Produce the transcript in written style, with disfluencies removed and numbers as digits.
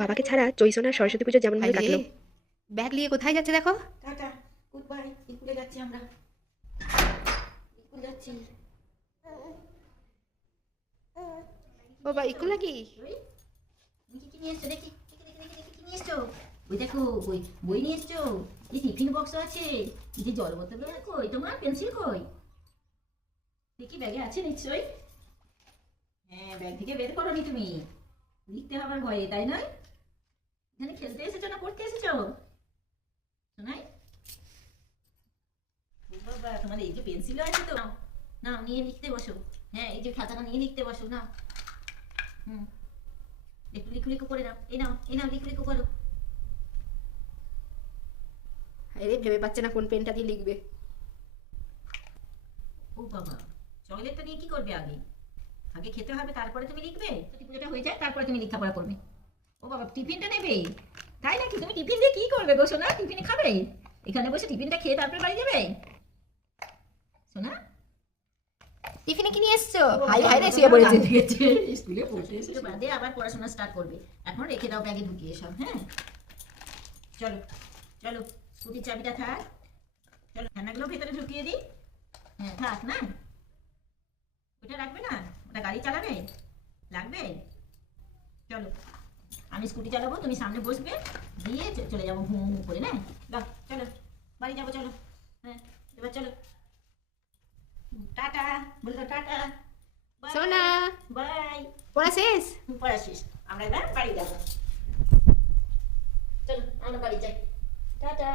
বাবাকে ছাড়া চৈশোনার সরস্বতী পুজো যেমন ভাবে কাটলো। ব্যাগ নিয়ে কোথায় যাচ্ছে দেখো? Tata, good bye. স্কুলে যাচ্ছি আমরা, স্কুল যাচ্ছি। ও বা ইকুল নাকি? তুমি কি নিয়ে এসছো? দেখি দেখি দেখি দেখি দেখি কি নিয়ে এসছো? ওই দেখো, বই বই নিয়ে এসছো। এই টিফিন বক্স আছে, এই যে জল বোতল কই, তোমার পেন্সিল কই? দেখি ব্যাগে আছে নিশ্চয়ই। হ্যাঁ, ব্যাগ থেকে বের করোনি তুমি, লিখতে হবার ভয়ে, তাই নয়? এখানে খেলতে এসেছো না পড়তে এসেছো শোনাই? বাবা, তোমার এই যে পেন্সিলও আছে তো, নাও নাও, নিয়ে লিখতে বসো। হ্যাঁ, এই যে খাতাটা নিয়ে লিখতে বসো, নাও। হুম, একটু লিখু লিখু করে নাও। এই নাও, এই নাও, লিখু লিখু করো। আরে ভেবে পাচ্ছে না কোন পেনটা দিয়ে লিখবে। ও বাবা, চকলেটটা নিয়ে কি করবে? আগে আগে খেতে হবে, তারপরে তুমি লিখবে। যদি পুজোটা হয়ে যায় তারপরে তুমি লেখাপড়া করবে। ও বাবা, টিফিনটা নেবে তাই নাকি? তুমি টিফিন দিয়ে কি করবে গো সোনা? টিফিনে খাবে? এখানে বসে টিফিনটা খেয়ে তারপরে বাড়ি যাবে সোনা? টিফিনে কি নিয়ে এসছো? হাই হাই রে শুয়ে পড়েছে। স্কুলে পড়তে এসেছে, বাদে আবার পড়াশোনা স্টার্ট করবে। এখন রেখে দাও ব্যাগে ঢুকিয়ে সব। হ্যাঁ, চলো চলো, স্কুটির চাবিটা থাক। চলো, খানাগুলো ভেতরে ঢুকিয়ে দিই। হ্যাঁ, থাক না, ওটা রাখবে না, ওটা গাড়ি চালাবে, লাগবে। চলো, আমি স্কুটি চালাবো, তুমি সামনে বসবে, দিয়ে চলে যাবো ঘুম করে। না, দাও, চলো বাড়ি যাবো, চলো। হ্যাঁ, এবার চলো, টাটা বলে দাও, টাটা, সোনা, বাই। পড়া শেষ? পড়া শেষ, আমরা এবার বাড়ি যাবো। চলো, আমরা বাড়ি যাই। টাটা।